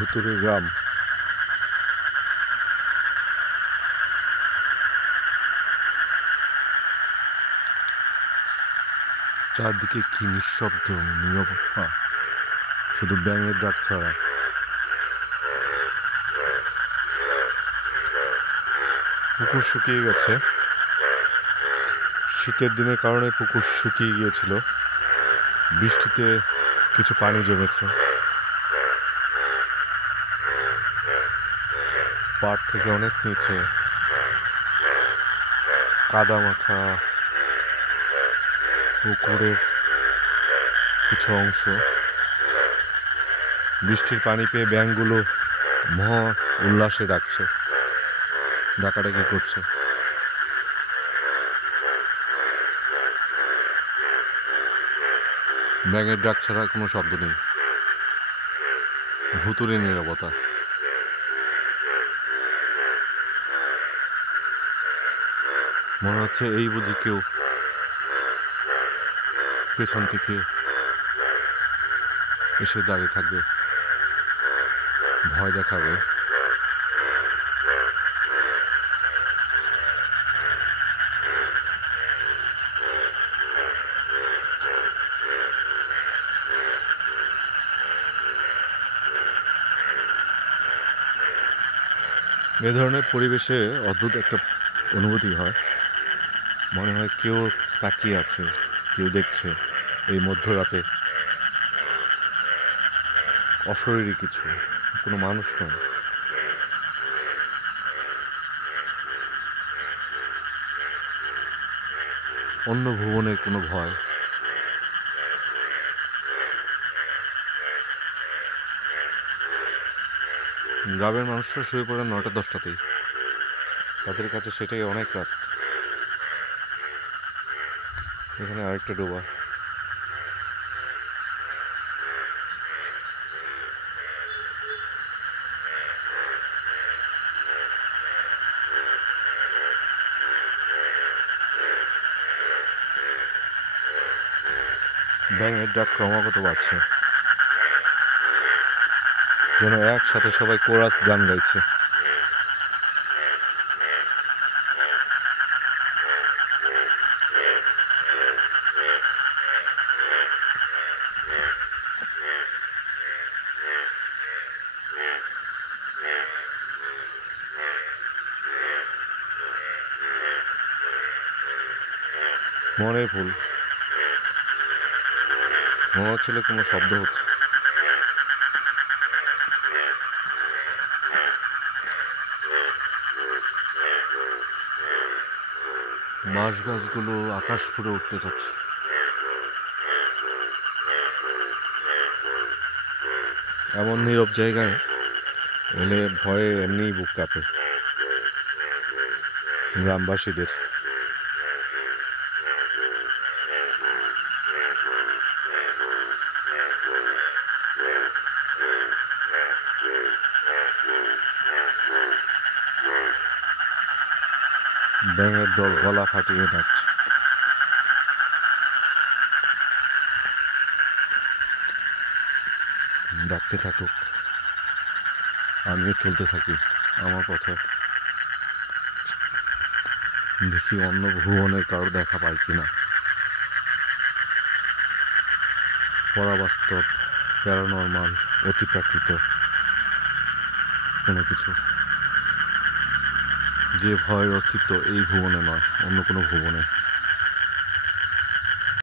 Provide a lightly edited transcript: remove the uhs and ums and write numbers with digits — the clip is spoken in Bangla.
ভুতুড়ে গ্রাম। চারদিকে কি নিঃশব্দ নীরবতা, শুধু ব্যাঙের ডাক ছাড়া। পুকুর শুকিয়ে গেছে, শীতের দিনের কারণে পুকুর শুকিয়ে গিয়েছিল। বৃষ্টিতে কিছু পানি জমেছে, পাড় থেকে অনেক নিচে কাদা মাখা পুকুরের কিছু অংশ। বৃষ্টির পানি পেয়ে ব্যাঙগুলো মহা উল্লাসে ডাকাডাকি করছে। ব্যাঙের ডাক ছাড়া কোনো শব্দ নেই, ভুতুড়ে নীরবতা। মনে হচ্ছে এই বুঝি কেউ পেছন থেকে এসে দাঁড়িয়ে থাকবে, ভয় দেখাবে। এ ধরনের পরিবেশে অদ্ভুত একটা অনুভূতি হয়, মনে হয় কেউ তাকিয়ে আছে, কেউ দেখছে। এই মধ্যরাতে অশরীরী কিছু, কোনো মানুষ নয়। অন্য ভুবনের কোনো ভয়। গ্রামের মানুষরা শুয়ে পড়ে 9টা-10টাতেই, তাদের কাছে সেটাই অনেক রাত। এখানে আরেকটা ডোবা। ব্যাঙের ডাক ক্রমাগত বাড়ছে, যেন একসাথে সবাই কোরাস গান গাইছে। মনে ভুল, মনে হচ্ছিল কোনো শব্দ হচ্ছে। বাঁশ গাছগুলো আকাশ ফুঁড়ে উঠতে যাচ্ছে। এমন নীরব জায়গায় এলে ভয়ে এমনিই বুক কাঁপে গ্রামবাসীদের। ব্যাঙের দল গলা ফাটিয়ে ডাকছে। ডাকতে থাকুক, আমিও চলতে থাকি আমার পথে। দেখি অন্য ভুবনের কারো দেখা পাই কিনা। পরাবাস্তব, প্যারানর্মাল, অতিপ্রাকৃত কোনো কিছু, যে ভয়ের অস্তিত্ব এই ভুবনে নয়, অন্য কোনো ভুবনে।